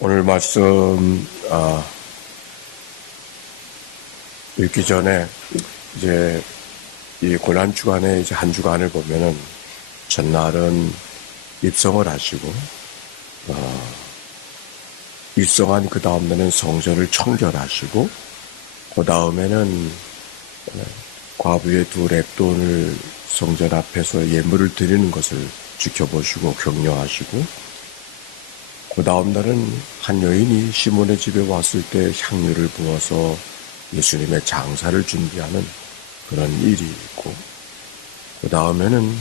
오늘 말씀 읽기 전에 이제 이 고난 주간에 이제 한 주간을 보면은 전날은 입성을 하시고 입성한 그 다음 날은 성전을 청결하시고 그 다음에는 과부의 두 렙돈을 성전 앞에서 예물을 드리는 것을 지켜보시고 격려하시고 그 다음 날은 한 여인이 시몬의 집에 왔을 때 향유를 부어서 예수님의 장사를 준비하는 그런 일이 있고 그 다음에는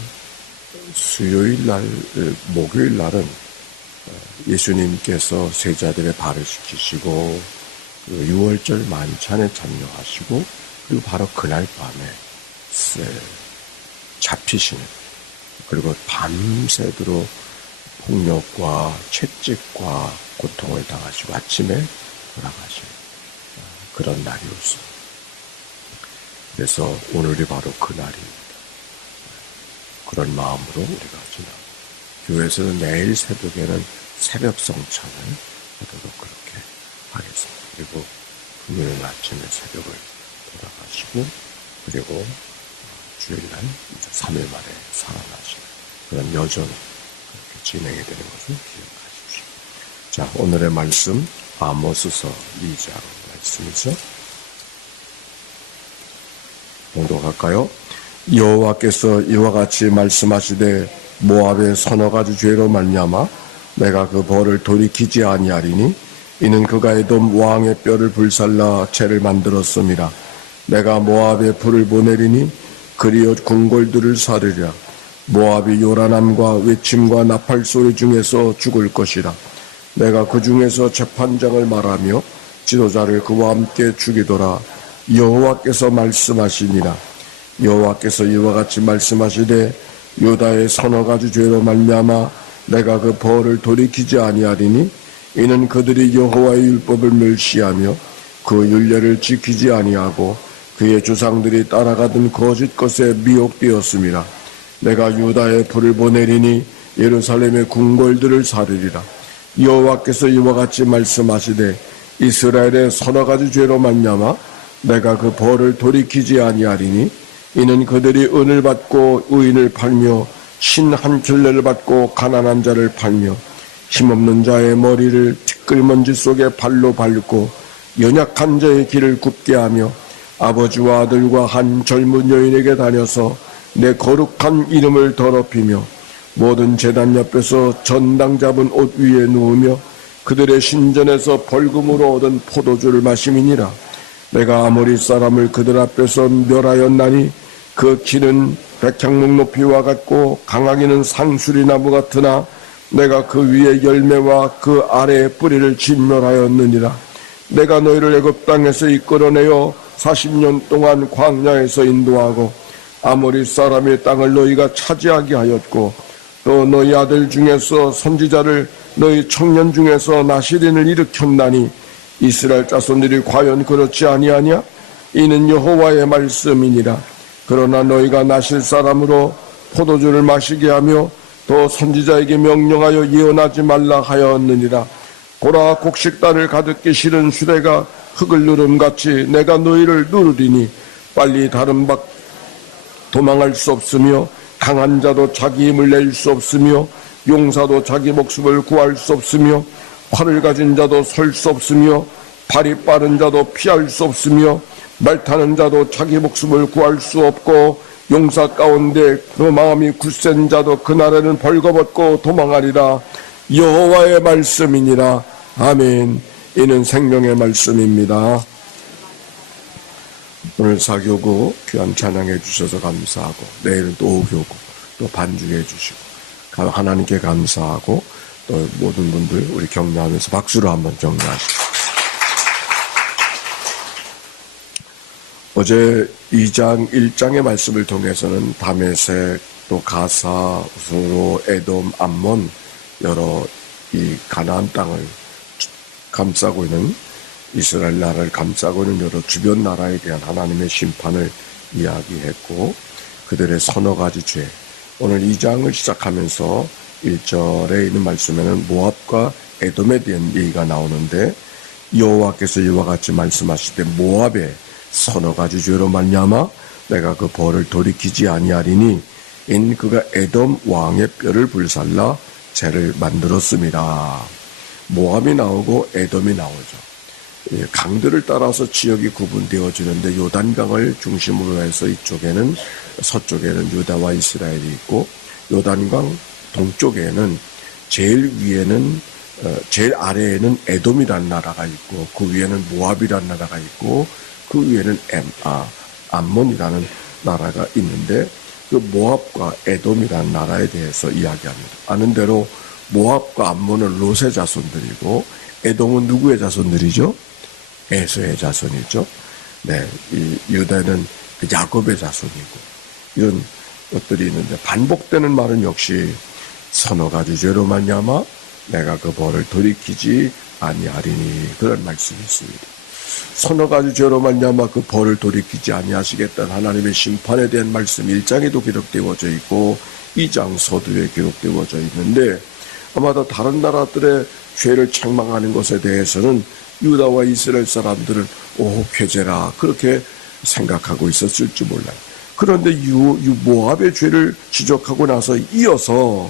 수요일 날, 목요일 날은 예수님께서 세자들의 발을 씻기시고 그 6월절 만찬에 참여하시고 그리고 바로 그날 밤에 잡히시는 그리고 밤새도록 폭력과 채찍과 고통을 당하시고 아침에 돌아가시는 그런 날이었습니다. 그래서 오늘이 바로 그 날입니다. 그런 마음으로 우리가 지나 교회에서는 내일 새벽에는 새벽 성찬을 하도록 그렇게 하겠습니다. 그리고 금요일 아침에 새벽을 돌아가시고 그리고 주일날 이제 3일 만에 살아나시는 그런 여정이 그렇게 진행이 되는 것을 기억하십시오. 자, 오늘의 말씀 아모스서 2장 말씀이죠. 봉독할까요? 여호와께서 이와 같이 말씀하시되 모압의 서너 가지 죄로 말미암아 내가 그 벌을 돌이키지 아니하리니 이는 그가 에돔 왕의 뼈를 불살라 채를 만들었음이라. 내가 모압에 불을 보내리니 그리어 궁궐들을 사르리라. 모압이 요란함과 외침과 나팔 소리 중에서 죽을 것이라. 내가 그 중에서 재판장을 말하며 지도자를 그와 함께 죽이더라. 여호와께서 말씀하시니라. 여호와께서 이와 같이 말씀하시되 유다의 서너 가지 죄로 말미암아 내가 그 벌을 돌이키지 아니하리니 이는 그들이 여호와의 율법을 멸시하며 그 율례를 지키지 아니하고 그의 조상들이 따라가던 거짓 것에 미혹되었음이라. 내가 유다에 불을 보내리니 예루살렘의 궁궐들을 사르리라. 여호와께서 이와 같이 말씀하시되 이스라엘의 서너 가지 죄로 말미암아 내가 그 벌을 돌이키지 아니하리니 이는 그들이 은을 받고 의인을 팔며 신 한 켤레를 받고 가난한 자를 팔며 힘없는 자의 머리를 티끌먼지 속에 발로 밟고 연약한 자의 길을 굽게 하며 아버지와 아들과 한 젊은 여인에게 다녀서 내 거룩한 이름을 더럽히며 모든 제단 옆에서 전당 잡은 옷 위에 누우며 그들의 신전에서 벌금으로 얻은 포도주를 마심이니라. 내가 아모리 사람을 그들 앞에서 멸하였나니 그 키는 백향목 높이와 같고 강하기는 상수리 나무 같으나 내가 그 위에 열매와 그 아래의 뿌리를 진멸하였느니라. 내가 너희를 애굽 땅에서 이끌어내어 40년 동안 광야에서 인도하고 아모리 사람의 땅을 너희가 차지하게 하였고 또 너희 아들 중에서 선지자를 너희 청년 중에서 나시린을 일으켰나니 이스라엘 자손들이 과연 그렇지 아니하냐? 이는 여호와의 말씀이니라. 그러나 너희가 나실 사람으로 포도주를 마시게 하며 또 선지자에게 명령하여 예언하지 말라 하였느니라. 보라, 곡식단을 가득히 실은 수레가 흙을 누름같이 내가 너희를 누르리니 빨리 다른 밖 도망할 수 없으며 강한 자도 자기 힘을 낼 수 없으며 용사도 자기 목숨을 구할 수 없으며 활을 가진 자도 설 수 없으며 발이 빠른 자도 피할 수 없으며 말 타는 자도 자기 목숨을 구할 수 없고 용사 가운데 그 마음이 굳센 자도 그날에는 벌거벗고 도망하리라. 여호와의 말씀이니라. 아멘. 이는 생명의 말씀입니다. 오늘 사교구 귀한 찬양해 주셔서 감사하고 내일은 또 오교구 또 반주해 주시고 하나님께 감사하고 또 모든 분들 우리 격려하면서 박수로 한번 격려하시죠. 어제 2장 1장의 말씀을 통해서는 다메섹 또 가사 우스로 에돔 암몬 여러 이 가나안 땅을 감싸고 있는 이스라엘 나라를 감싸고 있는 여러 주변 나라에 대한 하나님의 심판을 이야기했고 그들의 서너 가지 죄 오늘 2장을 시작하면서 1절에 있는 말씀에는 모압과 에돔에 대한 얘기가 나오는데, 여호와께서 이와 같이 말씀하실 때 모압의 서너 가지 죄로 말미암아 내가 그 벌을 돌이키지 아니하리니 인 그가 에돔 왕의 뼈를 불살라 죄를 만들었습니다. 모압이 나오고 에돔이 나오죠. 강들을 따라서 지역이 구분되어지는데 요단강을 중심으로 해서 이쪽에는 서쪽에는 유다와 이스라엘이 있고, 요단강 동쪽에는 제일 위에는 제일 아래에는 에돔이라는 나라가 있고, 그 위에는 모압이라는 나라가 있고, 그 위에는 암몬이라는 나라가 있는데, 그 모압과 에돔이라는 나라에 대해서 이야기합니다. 아는 대로 모압과 암몬은 롯의 자손들이고, 에돔은 누구의 자손들이죠? 에서의 자손이죠. 네, 이 유다는 야곱의 자손이고, 이런 것들이 있는데, 반복되는 말은 역시 서너 가지 죄로 말미암아 내가 그 벌을 돌이키지 아니하리니, 그런 말씀이 있습니다. 서너 가지 죄로 말미암아 그 벌을 돌이키지 아니하시겠다는 하나님의 심판에 대한 말씀 1장에도 기록되어져 있고 2장 서두에 기록되어져 있는데, 아마도 다른 나라들의 죄를 책망하는 것에 대해서는 유다와 이스라엘 사람들은 쾌재라 그렇게 생각하고 있었을지 몰라요. 그런데 모압의 죄를 지적하고 나서 이어서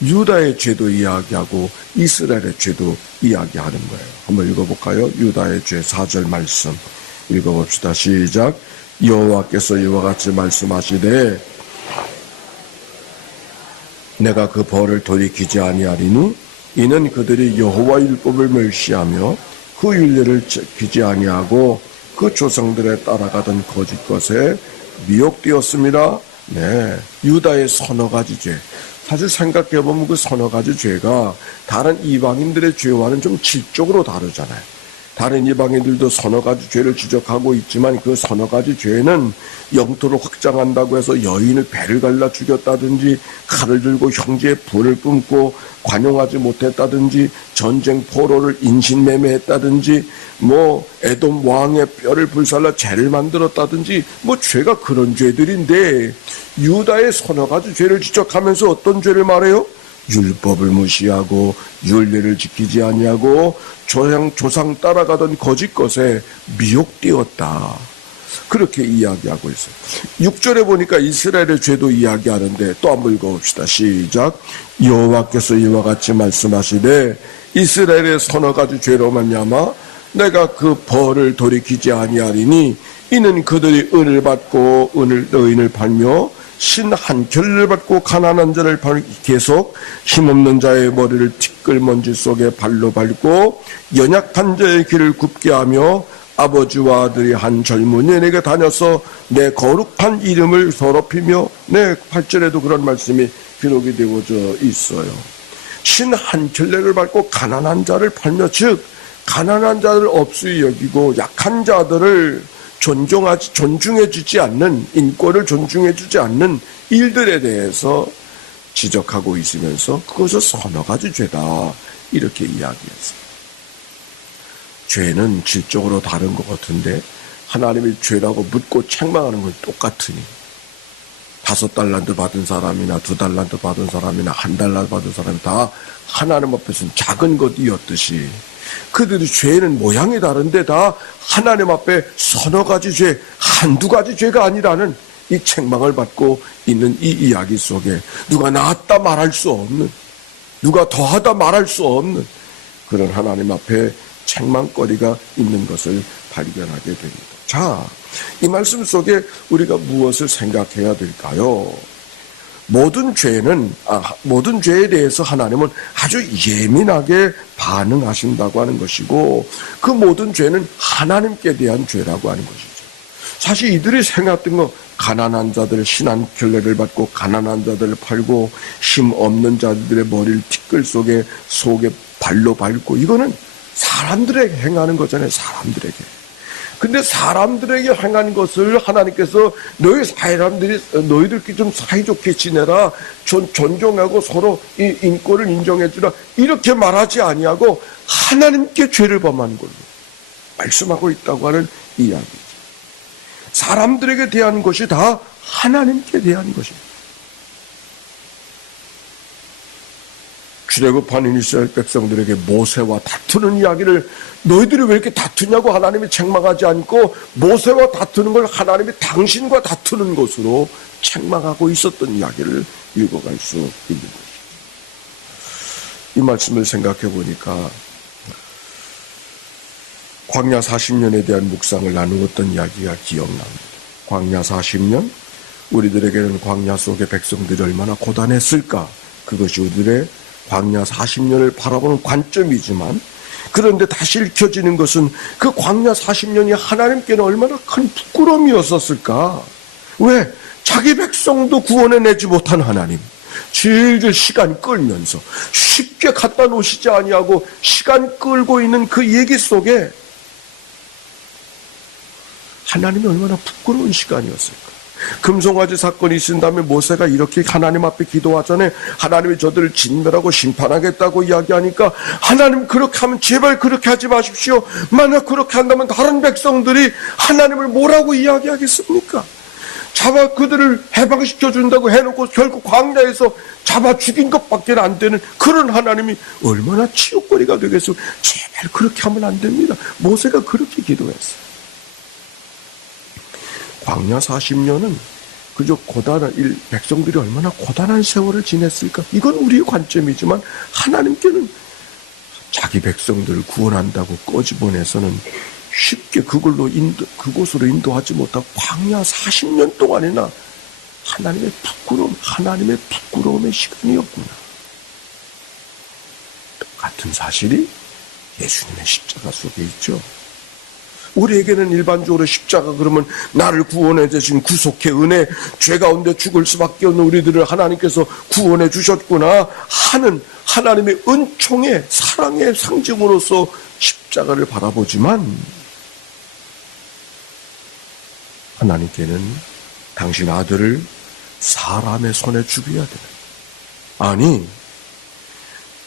유다의 죄도 이야기하고 이스라엘의 죄도 이야기하는 거예요. 한번 읽어볼까요? 유다의 죄 4절 말씀 읽어봅시다. 시작. 여호와께서 이와 같이 말씀하시되 내가 그 벌을 돌이키지 아니하리니 이는 그들이 여호와 율법을 멸시하며 그 윤례를 지키지 아니하고 그 조상들에 따라가던 거짓 것에 미혹되었습니다. 네, 유다의 서너 가지 죄. 사실 생각해보면 그 서너 가지 죄가 다른 이방인들의 죄와는 좀 질적으로 다르잖아요. 다른 이방인들도 서너 가지 죄를 지적하고 있지만 그 서너 가지 죄는 영토를 확장한다고 해서 여인의 배를 갈라 죽였다든지, 칼을 들고 형제의 분을 뿜고 관용하지 못했다든지, 전쟁 포로를 인신매매했다든지, 에돔 왕의 뼈를 불살라 죄를 만들었다든지, 죄가 그런 죄들인데, 유다의 서너 가지 죄를 지적하면서 어떤 죄를 말해요? 율법을 무시하고 율례를 지키지 아니하고 조상 따라가던 거짓 것에 미혹되었다. 그렇게 이야기하고 있어요. 6절에 보니까 이스라엘의 죄도 이야기하는데 또 한번 읽어봅시다. 시작. 여호와께서 이와 같이 말씀하시되 이스라엘의 서너 가지 죄로 말미암아 내가 그 벌을 돌이키지 아니하리니 이는 그들이 은을 받고 의인을 팔며 신 한 켤레를 받고 가난한 자를 계속 힘없는 자의 머리를 티끌먼지 속에 발로 밟고 연약한 자의 길을 굽게 하며 아버지와 아들이 한 젊은이에게 다녀서 내 거룩한 이름을 더럽히며, 내 8절에도 그런 말씀이 기록이 되어져 있어요. 신 한 켤레를 밟고 가난한 자를 팔며, 즉 가난한 자를 업수히 여기고 약한 자들을 존중해주지 않는, 인권을 존중해주지 않는 일들에 대해서 지적하고 있으면서 그것을 서너 가지 죄다 이렇게 이야기했어요. 죄는 질적으로 다른 것 같은데 하나님이 죄라고 묻고 책망하는 건 똑같으니, 5달란트 받은 사람이나 2달란트 받은 사람이나 1달란트 받은 사람이 다 하나님 앞에서는 작은 것이었듯이 그들의 죄는 모양이 다른데 다 하나님 앞에 서너 가지 죄, 한두 가지 죄가 아니라는 이 책망을 받고 있는 이 이야기 속에 누가 나았다 말할 수 없는, 누가 더하다 말할 수 없는 그런 하나님 앞에 책망거리가 있는 것을 발견하게 됩니다. 자, 이 말씀 속에 우리가 무엇을 생각해야 될까요? 모든 죄에 대해서 하나님은 아주 예민하게 반응하신다고 하는 것이고, 그 모든 죄는 하나님께 대한 죄라고 하는 것이죠. 사실 이들이 생각했던 거, 가난한 자들 신한 켤레를 받고 가난한 자들을 팔고 힘 없는 자들의 머리를 티끌 속에 발로 밟고, 이거는 사람들에게 행하는 거잖아요. 사람들에게. 근데 사람들에게 행한 것을 하나님께서 너희들끼리 좀 사이좋게 지내라, 존중하고 서로 인권을 인정해주라, 이렇게 말하지 아니하고 하나님께 죄를 범하는 걸로 말씀하고 있다고 하는 이야기죠. 사람들에게 대한 것이 다 하나님께 대한 것입니다. 출애굽하는 이스라엘 백성들에게 모세와 다투는 이야기를 너희들이 왜 이렇게 다투냐고 하나님이 책망하지 않고 모세와 다투는 걸 하나님이 당신과 다투는 것으로 책망하고 있었던 이야기를 읽어갈 수 있는 것입니다. 이 말씀을 생각해 보니까 광야 40년에 대한 묵상을 나누었던 이야기가 기억납니다. 광야 40년, 우리들에게는 광야 속의 백성들이 얼마나 고단했을까? 그것이 우리들의 광야 40년을 바라보는 관점이지만, 그런데 다시 읽혀지는 것은 그 광야 40년이 하나님께는 얼마나 큰 부끄러움이었었을까? 왜? 자기 백성도 구원해내지 못한 하나님, 질질 시간 끌면서 쉽게 갖다 놓으시지 아니하고 시간 끌고 있는 그 얘기 속에 하나님이 얼마나 부끄러운 시간이었을까? 금송아지 사건이 있은 다음에 모세가 이렇게 하나님 앞에 기도하잖아요. 하나님이 저들을 진멸하고 심판하겠다고 이야기하니까 하나님 그렇게 하면 제발 그렇게 하지 마십시오. 만약 그렇게 한다면 다른 백성들이 하나님을 뭐라고 이야기하겠습니까? 잡아 그들을 해방시켜준다고 해놓고 결국 광야에서 잡아 죽인 것밖에 안 되는 그런 하나님이 얼마나 치욕거리가 되겠어요. 제발 그렇게 하면 안 됩니다. 모세가 그렇게 기도했어요. 광야 40년은 그저 고단한 백성들이 얼마나 고단한 세월을 지냈을까? 이건 우리의 관점이지만 하나님께는 자기 백성들을 구원한다고 꺼집어내서는 쉽게 그곳으로 인도하지 못하고 광야 40년 동안이나 하나님의 부끄러움의 시간이었구나. 똑같은 사실이 예수님의 십자가 속에 있죠. 우리에게는 일반적으로 십자가 그러면 나를 구원해 주신 구속의 은혜, 죄 가운데 죽을 수밖에 없는 우리들을 하나님께서 구원해 주셨구나 하는 하나님의 은총의 사랑의 상징으로서 십자가를 바라보지만, 하나님께는 당신 아들을 사람의 손에 죽여야 되는, 아니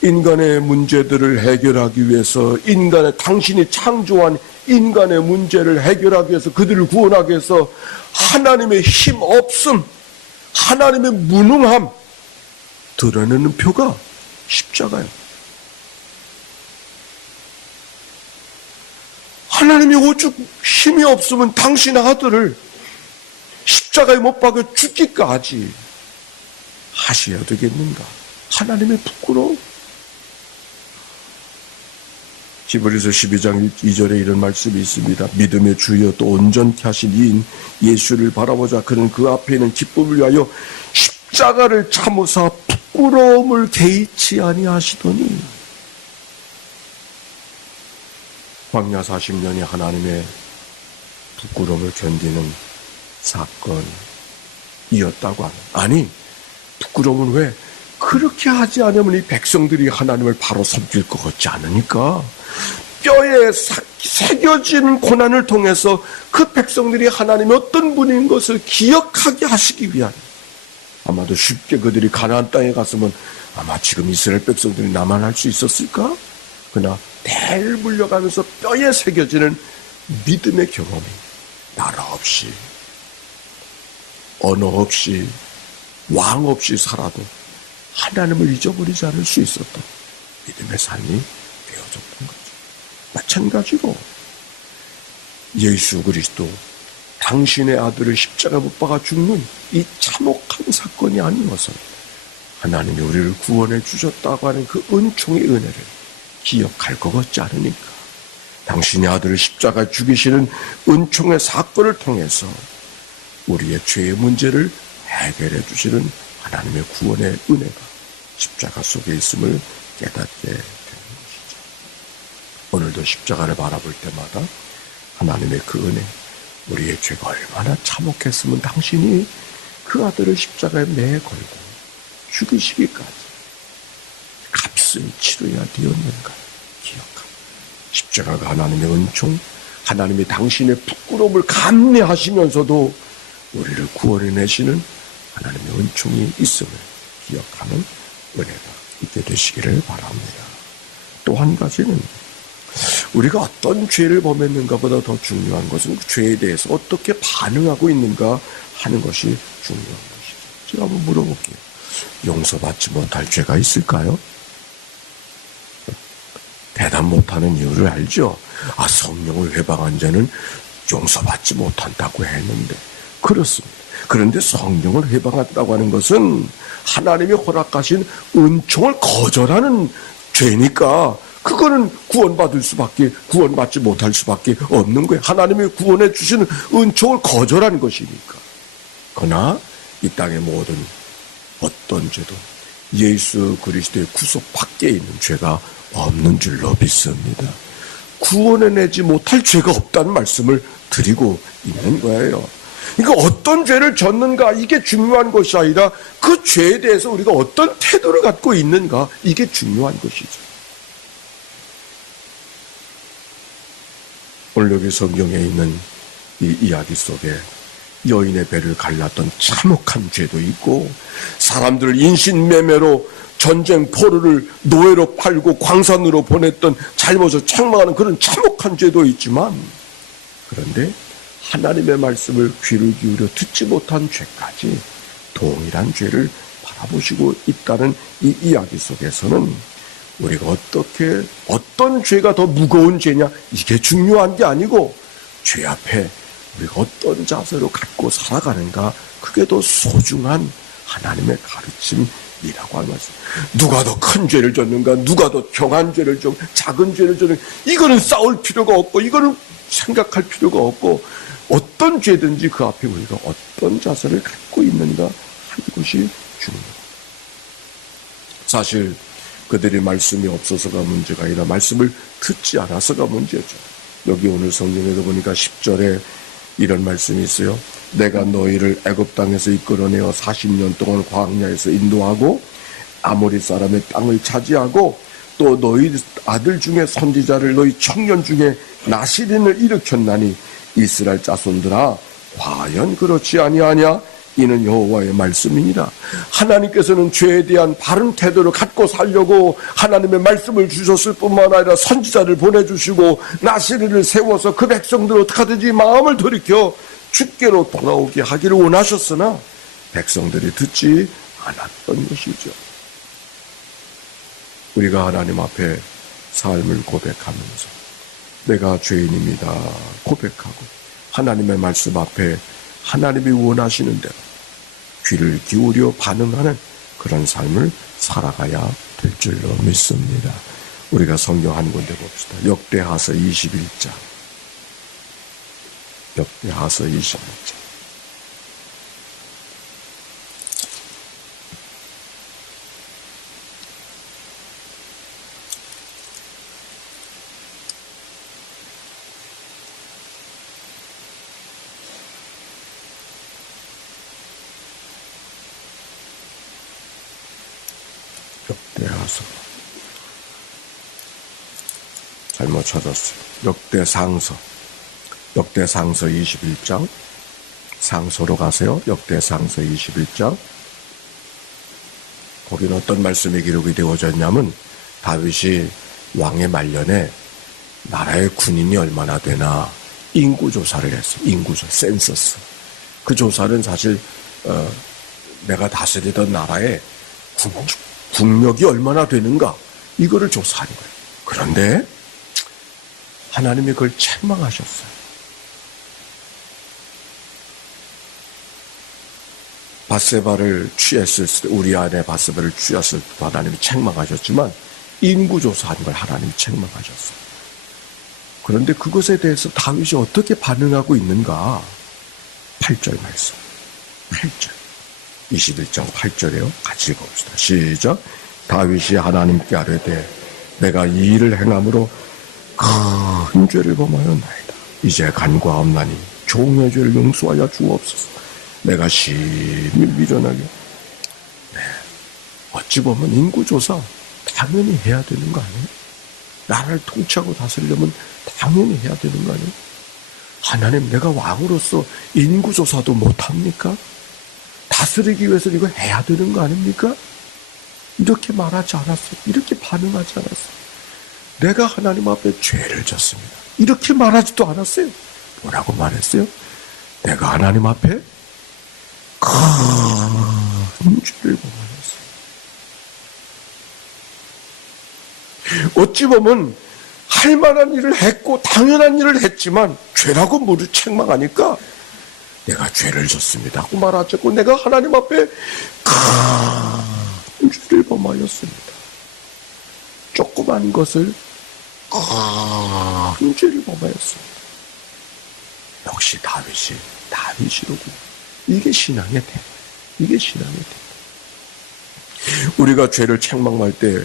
인간의 문제들을 해결하기 위해서 당신이 창조한 인간의 문제를 해결하기 위해서 그들을 구원하기 위해서 하나님의 힘 없음, 하나님의 무능함 드러내는 표가 십자가예요. 하나님이 오죽 힘이 없으면 당신 아들을 십자가에 못 박아 죽기까지 하셔야 되겠는가? 하나님의 부끄러움. 히브리서 12장 2절에 이런 말씀이 있습니다. 믿음의 주여 또 온전케 하신 이인 예수를 바라보자. 그는 그 앞에 있는 기쁨을 위하여 십자가를 참으사 부끄러움을 개의치 아니하시더니. 광야 40년이 하나님의 부끄러움을 견디는 사건이었다고 하는. 아니, 부끄러움은 왜? 그렇게 하지 않으면 이 백성들이 하나님을 바로 섬길 것 같지 않으니까 뼈에 새겨진 고난을 통해서 그 백성들이 하나님이 어떤 분인 것을 기억하게 하시기 위한, 아마도 쉽게 그들이 가나안 땅에 갔으면 아마 지금 이스라엘 백성들이 남아날 수 있었을까? 그러나 대를 물려가면서 뼈에 새겨지는 믿음의 경험이 나라 없이 언어 없이 왕 없이 살아도 하나님을 잊어버리지 않을 수 있었던 믿음의 삶이 되어졌던 거죠. 마찬가지로 예수 그리스도 당신의 아들을 십자가 못 박아 죽는 이 참혹한 사건이 아니어서 하나님이 우리를 구원해 주셨다고 하는 그 은총의 은혜를 기억할 것 같지 않으니까 당신의 아들을 십자가에 죽이시는 은총의 사건을 통해서 우리의 죄의 문제를 해결해 주시는 하나님의 구원의 은혜가 십자가 속에 있음을 깨닫게 되는 것이죠. 오늘도 십자가를 바라볼 때마다 하나님의 그 은혜, 우리의 죄가 얼마나 참혹했으면 당신이 그 아들을 십자가에 매 걸고 죽이시기까지 값을 치러야 되었는가 기억합니다. 십자가가 하나님의 은총, 하나님이 당신의 부끄러움을 감내하시면서도 우리를 구원해내시는 하나님의 은총이 있음을 기억하는 은혜가 있게 되시기를 바랍니다. 또 한 가지는 우리가 어떤 죄를 범했는가보다 더 중요한 것은 그 죄에 대해서 어떻게 반응하고 있는가 하는 것이 중요한 것이죠. 제가 한번 물어볼게요. 용서받지 못할 죄가 있을까요? 대답 못하는 이유를 알죠? 성령을 회방한 자는 용서받지 못한다고 했는데, 그렇습니다. 그런데 성령을 회방한다고 하는 것은 하나님이 허락하신 은총을 거절하는 죄니까 그거는 구원받지 못할 수밖에 없는 거예요. 하나님이 구원해 주시는 은총을 거절하는 것이니까. 그러나 이 땅의 모든 어떤 죄도 예수 그리스도의 구속 밖에 있는 죄가 없는 줄로 믿습니다. 구원해내지 못할 죄가 없다는 말씀을 드리고 있는 거예요. 그러니까 어떤 죄를 졌는가, 이게 중요한 것이 아니라 그 죄에 대해서 우리가 어떤 태도를 갖고 있는가, 이게 중요한 것이죠. 오늘 여기 성경에 있는 이 이야기 속에 여인의 배를 갈랐던 참혹한 죄도 있고, 사람들을 인신매매로 전쟁 포로를 노예로 팔고 광산으로 보냈던 잘못을 책망하는 그런 참혹한 죄도 있지만, 그런데 하나님의 말씀을 귀를 기울여 듣지 못한 죄까지 동일한 죄를 바라보시고 있다는 이 이야기 속에서는 우리가 어떤 죄가 더 무거운 죄냐, 이게 중요한 게 아니고 죄 앞에 우리가 어떤 자세로 갖고 살아가는가, 그게 더 소중한 하나님의 가르침이라고 하는 말씀. 누가 더 큰 죄를 졌는가, 누가 더 경한 죄를 졌는가, 작은 죄를 졌는가, 이거는 싸울 필요가 없고, 이거는 생각할 필요가 없고, 어떤 죄든지 그 앞에 우리가 어떤 자세를 갖고 있는가 하는 것이 중요합니다. 사실 그들이 말씀이 없어서가 문제가 아니라 말씀을 듣지 않아서가 문제죠. 여기 오늘 성경에도 보니까 10절에 이런 말씀이 있어요. 내가 너희를 애굽 땅에서 이끌어내어 40년 동안 광야에서 인도하고 아모리 사람의 땅을 차지하고 또 너희 아들 중에 선지자를 너희 청년 중에 나시린을 일으켰나니 이스라엘 자손들아, 과연 그렇지 아니하냐? 이는 여호와의 말씀이니라. 하나님께서는 죄에 대한 바른 태도를 갖고 살려고 하나님의 말씀을 주셨을 뿐만 아니라 선지자를 보내주시고 나시린을 세워서 그 백성들을 어떻게 하든지 마음을 돌이켜 주께로 돌아오게 하기를 원하셨으나 백성들이 듣지 않았던 것이죠. 우리가 하나님 앞에 삶을 고백하면서 내가 죄인입니다 고백하고 하나님의 말씀 앞에 하나님이 원하시는 대로 귀를 기울여 반응하는 그런 삶을 살아가야 될 줄로 믿습니다. 우리가 성경 한 군데 봅시다. 역대하서 21장. 역대하서 21장. 역대하서 잘못 찾았어요. 역대상서 21장. 상서로 가세요. 역대상서 21장. 거기는 어떤 말씀이 기록이 되어졌냐면 다윗이 왕의 말년에 나라의 군인이 얼마나 되나 인구조사를 했어요. 인구조사, 센서스. 그 조사는 사실 내가 다스리던 나라의 국력이 얼마나 되는가, 이거를 조사한 거예요. 그런데 하나님이 그걸 책망하셨어요. 밧세바를 취했을 때, 우리 안에 밧세바를 취했을 때 하나님이 책망하셨지만 인구조사한 걸 하나님이 책망하셨어요. 그런데 그것에 대해서 다윗이 어떻게 반응하고 있는가? 8절 말씀. 8절. 21장 8절에요. 같이 읽어봅시다. 시작. 다윗이 하나님께 아뢰되 내가 이 일을 행함으로 큰 죄를 범하였나이다. 이제 간과하옵나니 종의 죄를 용서하여 주옵소서. 내가 심히 미련하게. 어찌 보면 인구조사 당연히 해야 되는 거 아니에요? 나라를 통치하고 다스리려면 당연히 해야 되는 거 아니에요? 하나님, 내가 왕으로서 인구조사도 못합니까? 다스리기 위해서 이거 해야 되는 거 아닙니까? 이렇게 말하지 않았어요. 이렇게 반응하지 않았어요. 내가 하나님 앞에 죄를 졌습니다. 이렇게 말하지도 않았어요. 뭐라고 말했어요? 내가 하나님 앞에 큰 죄를 범하였어요. 어찌 보면 할 만한 일을 했고 당연한 일을 했지만 죄라고 물을 책망하니까 내가 죄를 졌습니다 하고 말하자고 내가 하나님 앞에 큰 죄를 범하였습니다. 조그만 것을 큰 죄를 범하였습니다. 역시 다윗이로군. 이게 신앙의 태도. 이게 신앙의 태도. 우리가 죄를 책망할 때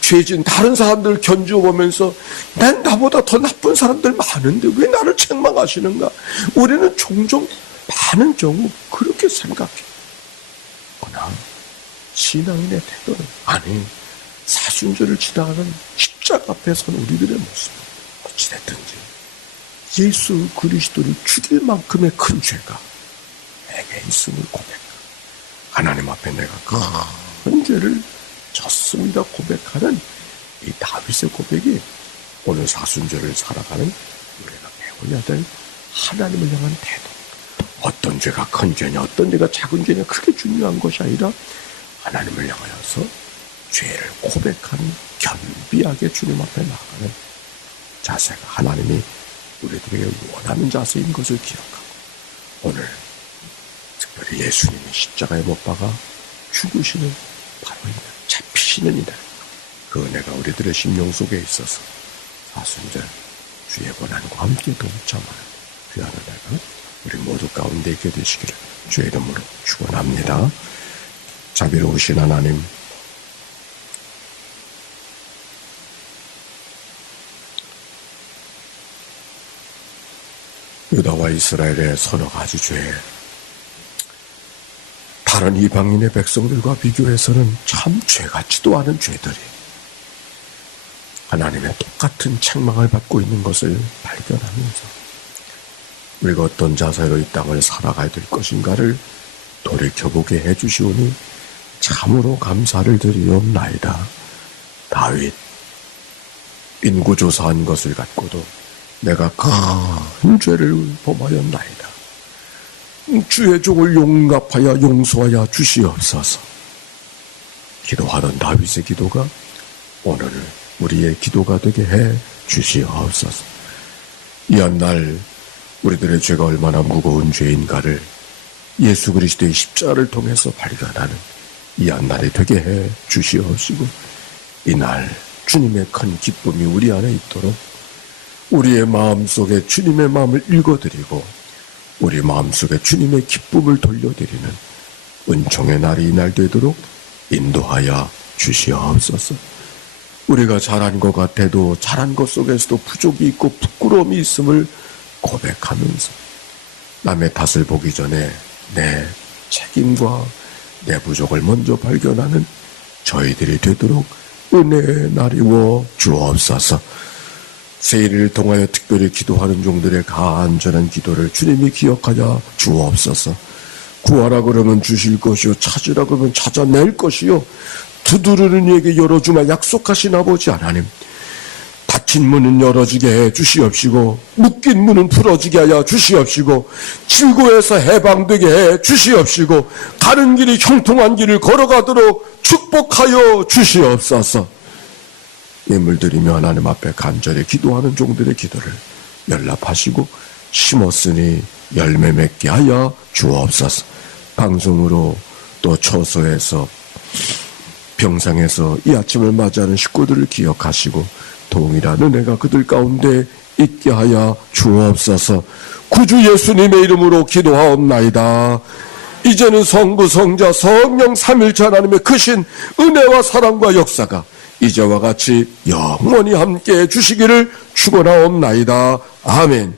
죄진 다른 사람들 견주어보면서 난 나보다 더 나쁜 사람들 많은데 왜 나를 책망하시는가? 우리는 종종 많은 경우 그렇게 생각해. 그러나 신앙인의 태도는 아니 사순절을 지나가는 십자가 앞에 선 우리들의 모습 어찌됐든지 예수 그리스도를 죽일 만큼의 큰 죄가 내게 있음을 고백하고 하나님 앞에 내가 큰 죄를 졌습니다 고백하는 이 다윗의 고백이 오늘 사순절을 살아가는 우리가 배워야 될 하나님을 향한 태도. 어떤 죄가 큰 죄냐 어떤 죄가 작은 죄냐 그렇게 중요한 것이 아니라 하나님을 향하여서 죄를 고백하는 겸비하게 주님 앞에 나아가는 자세가 하나님이 우리들에게 원하는 자세인 것을 기억하고 오늘 특별히 예수님이 십자가에 못 박아 죽으시는 바로 이 날, 잡히시는 이날 그 은혜가 우리들의 심령 속에 있어서 사순절 주의 고난과 함께 동참하는 귀한 은혜가 우리 모두 가운데 있게 되시기를 주의 이름으로 축원합니다. 자비로우신 하나님, 유다와 이스라엘의 서너 가지 죄, 다른 이방인의 백성들과 비교해서는 참 죄같지도 않은 죄들이 하나님의 똑같은 책망을 받고 있는 것을 발견하면서 우리가 어떤 자세로 이 땅을 살아가야 될 것인가를 돌이켜보게 해주시오니 참으로 감사를 드리옵나이다. 다윗 인구조사한 것을 갖고도 내가 큰 죄를 범하였나이다. 주의 종을 용납하여 용서하여 주시옵소서. 기도하던 다윗의 기도가 오늘 우리의 기도가 되게 해 주시옵소서. 이 한 날 우리들의 죄가 얼마나 무거운 죄인가를 예수 그리스도의 십자가를 통해서 발견하는 이 한 날이 되게 해 주시옵시고 이날 주님의 큰 기쁨이 우리 안에 있도록 우리의 마음속에 주님의 마음을 읽어드리고 우리 마음속에 주님의 기쁨을 돌려드리는 은총의 날이 이날 되도록 인도하여 주시옵소서. 우리가 잘한 것 같아도 잘한 것 속에서도 부족이 있고 부끄러움이 있음을 고백하면서 남의 탓을 보기 전에 내 책임과 내 부족을 먼저 발견하는 저희들이 되도록 은혜의 날이워 주옵소서. 세일을 통하여 특별히 기도하는 종들의 간절한 기도를 주님이 기억하여 주옵소서. 구하라 그러면 주실 것이요 찾으라 그러면 찾아낼 것이요 두드리는 이에게 열어주마 약속하신 아버지 하나님, 닫힌 문은 열어지게 해 주시옵시고 묶인 문은 풀어지게 하여 주시옵시고 질고에서 해방되게 해 주시옵시고 가는 길이 형통한 길을 걸어가도록 축복하여 주시옵소서. 예물 드리며 하나님 앞에 간절히 기도하는 종들의 기도를 연락하시고 심었으니 열매 맺게 하여 주옵소서. 방송으로 또 처소에서 병상에서 이 아침을 맞이하는 식구들을 기억하시고 동일한 은혜가 그들 가운데 있게 하여 주옵소서. 구주 예수님의 이름으로 기도하옵나이다. 이제는 성부 성자 성령 삼일체 하나님의 크신 은혜와 사랑과 역사가 이제와 같이 영원히 함께해 주시기를 축원하옵나이다. 아멘.